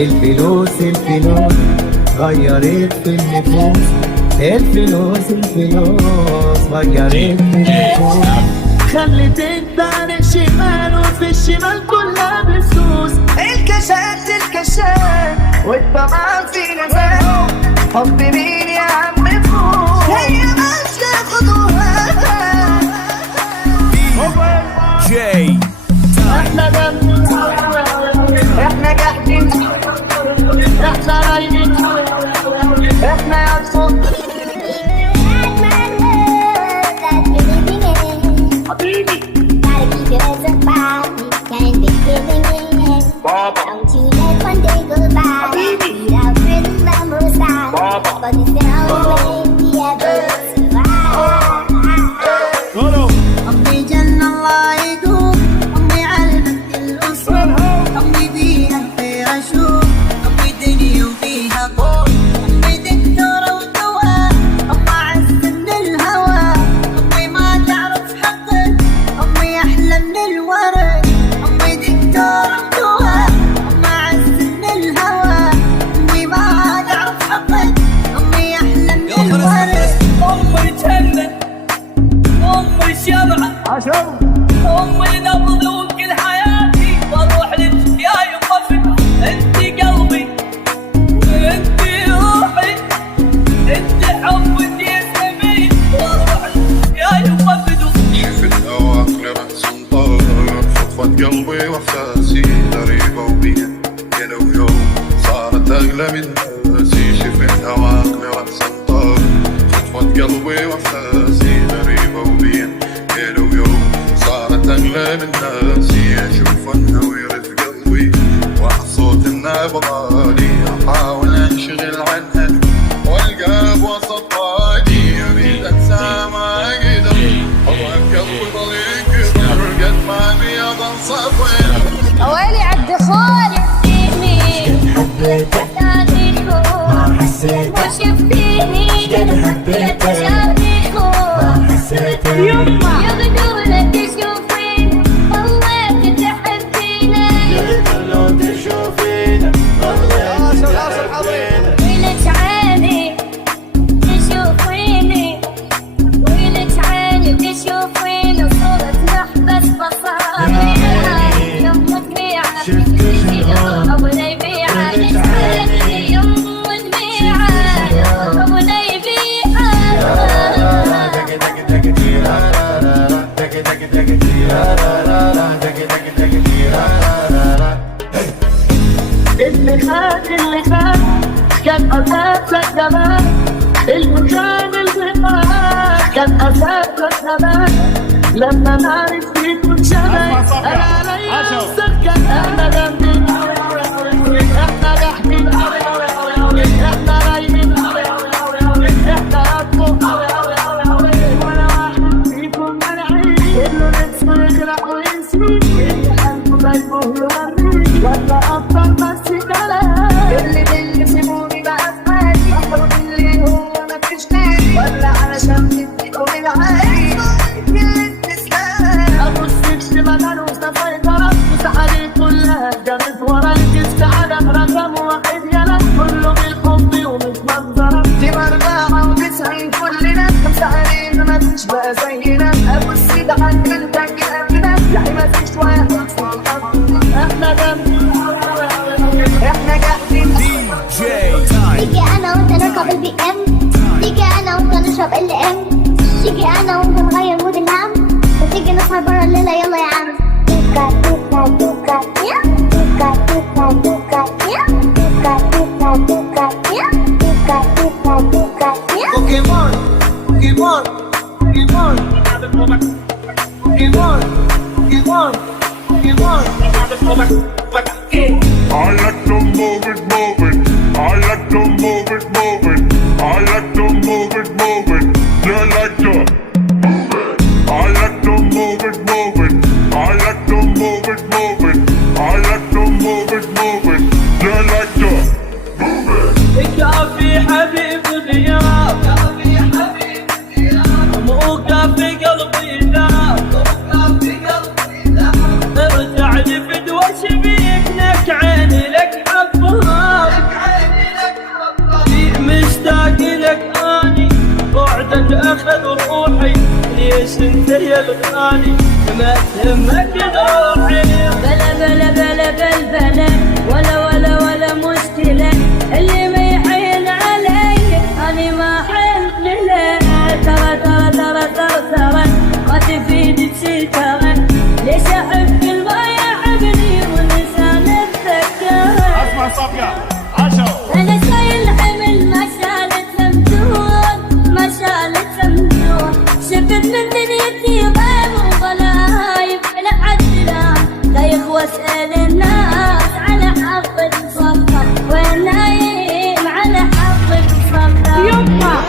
الفلوس الفلوس غيرت في النفوس، الفلوس الفلوس غيرت في النفوس، خلت الدار الشمال وفي الشمال كلها بسوس، الكشات الكشات والطمع في نزال، حب مين يا عم فوق هي مش تاخدوها. جاي احنا جامدين احنا جاهزين احنا رايقين احنا يا صوت حبيبي بابا أمي جنة الله يدوم، أمي علمت الأصول، أمي بيها خير أشوف، أمي دنيا وفيها قول، أمي دكتورة ودواء، أمي عز من الهوى، أمي ما تعرف حقك، أمي أحلى من الورد، أمي دكتورة ودواء، أمي عز من الهوى، أمي ما تعرف حقك، أمي أحلى من الورد. أمي تهنت، أمي شبعة، أمي نبض وكل حياتي، وأروح لك يا يقفل، أنتي قلبي، أنتي روحي، أنتي حبي يسمي، وأروح لك يا يقفل. شوف الهواك لرأس طار، فضفض قلبي واحساسي غريبة وبين كل ويوم صارت أغلى من ناسي. شوف الهواك لرأس طار، فضفض قلبي واحساسي غريبة وبين كل ويوم صارت أغلى من ناسي. أشوف النوير في قلبي وأحصوت النبضالي، أحاول أنشغل عنها والقى بوسط بالي، أريد أنسى ما أقدر، أضعف قلبي ضل ينكسر قد ما أبي أضل صفوين. ويلي عالدخول يفتيني حبيتك تاني ما خوف حسيتك وشفتيني حبيتك تاني خوف ما حسيتك يغدولك تشوفين والله تحبيني لو تشوفينا ويلك عيني تشوفيني ويلك عيني تشوفيني صورة نحبس بصاريها يمك بيعة أبو نبيعة نسألني يمك بيعة أبو نبيعة. اللي خان كان أساسك زمان، اللي خان كان أساسك زمان، لما نعرف فيكم شباب أنا عليا مسكن احنا جامدين احنا جاحدين احنا رايقين احنا أطفال ولا واحد فيكم منعين، كله نفسه يغرق ويسيب قلبه قلبه يوريك ولا أفضل بس كلام اللي سيبوني بقى في حالي أحرق اللي هو مفيش تاني ولا علشان تديكوا العالي أبص اجتماعنا وسيطرة مساحة كلها جابت ورا الجسد عدم رقم واحد يلا كله بالحب ومش منظرة دي 94 كلنا 5 علينا مفيش بقى زينا أبص ده عن بنتك قبلنا يعني مفيش واحد احنا جامدين احنا جاهزين. جاي تيجي انا وانت نركب البي ام، تيجي انا وانت نشرب ال ام، تيجي انا وانت نغير مود الهم، وتيجي نسهر برا الليله يلا يا عم. دوكا دوكا دوكا يا دوكا دوكا دوكا يا دوكا دوكا دوكا يا دوكا دوكا دوكا يا. بوكيمون بوكيمون بوكيمون بوكيمون بوكيمون بوكيمون. I like to move it, move it. I like to move it, move it. I like to move it, move it. You like to move it. I like to move it, move it. I like to move it, move it. I like to move it, move it. You like to move it. كافي حبيب غياب، كافي حبيب غياب، مو كافي قلبي ذاب، مو كافي قلبي ذاب. ارجع لي فدوة شبيك لك عيني لك حبها تأخذ روحي ليش انت يا الغالي ما تهمك روحي بلا بلا بلا بلا بلا ولا مشكلة اللي ما يحين علي أنا ما حلت له ترى ما تفيد بشي ترى ليش أحب كل ما يحبني واللسان اتذكر اسمع صفية 10 أنا شايل حمل ما شالت ممدون شفت من دنيتي غير وغلايب العدلة دايخ واسأل الناس على حظ الصفة وين نايم على حظ الصفة يما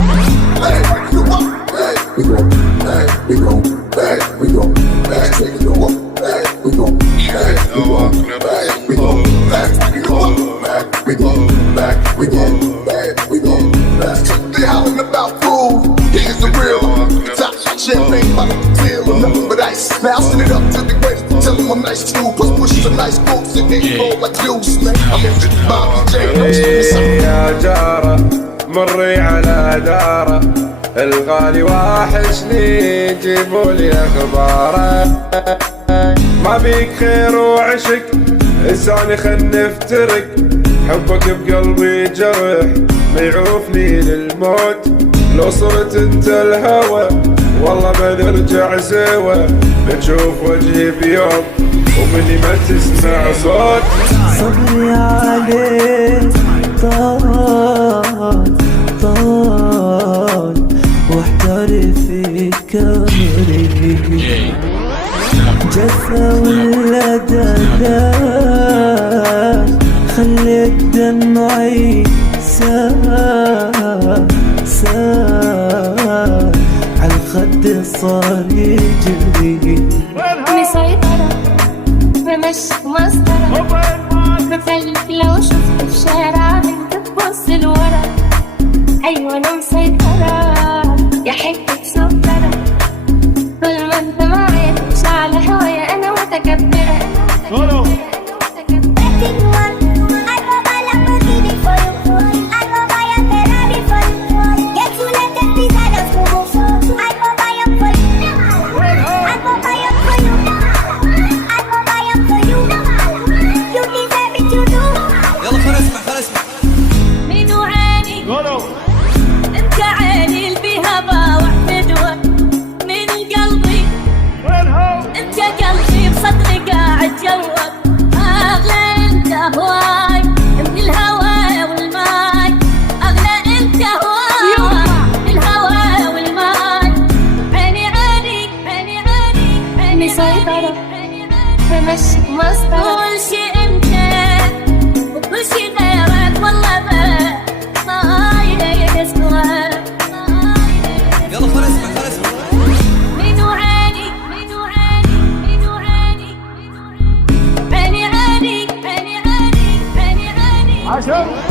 Champagne bottle, clear with nothing but ice. Bouncing it up to the greatest, tell them I'm nice too. Plus push some nice boots and they roll like juice, man. I'm in the Bobby J, I'm screaming يا جارة مري على دارة الغالي وحشني جيبولي اخباره ما بيك خير وعشق انساني خل نفترق حبك بقلبي جرح ما يعوفني للموت لو صرت انت الهوى والله بنرجع سوا بنشوف وجهي بيوم ومني ما تسمع صوت صبري عليك طال واحتري في كامري جفا ولا دلال خليت دمعي سال عالخد صار يجري مسيطرة بمشي مسطرة بفلك لو شفت في شارع بنت تبص لورا أيوة أنا مسيطرة يا حتة سكرة طول ما انت معايا مش على هوايا أنا متكبرة بمشي مسطرة كل شي انت وكل شي غيرك والله طاير يسكرك يلا خل اسمع منو عيني عيني 10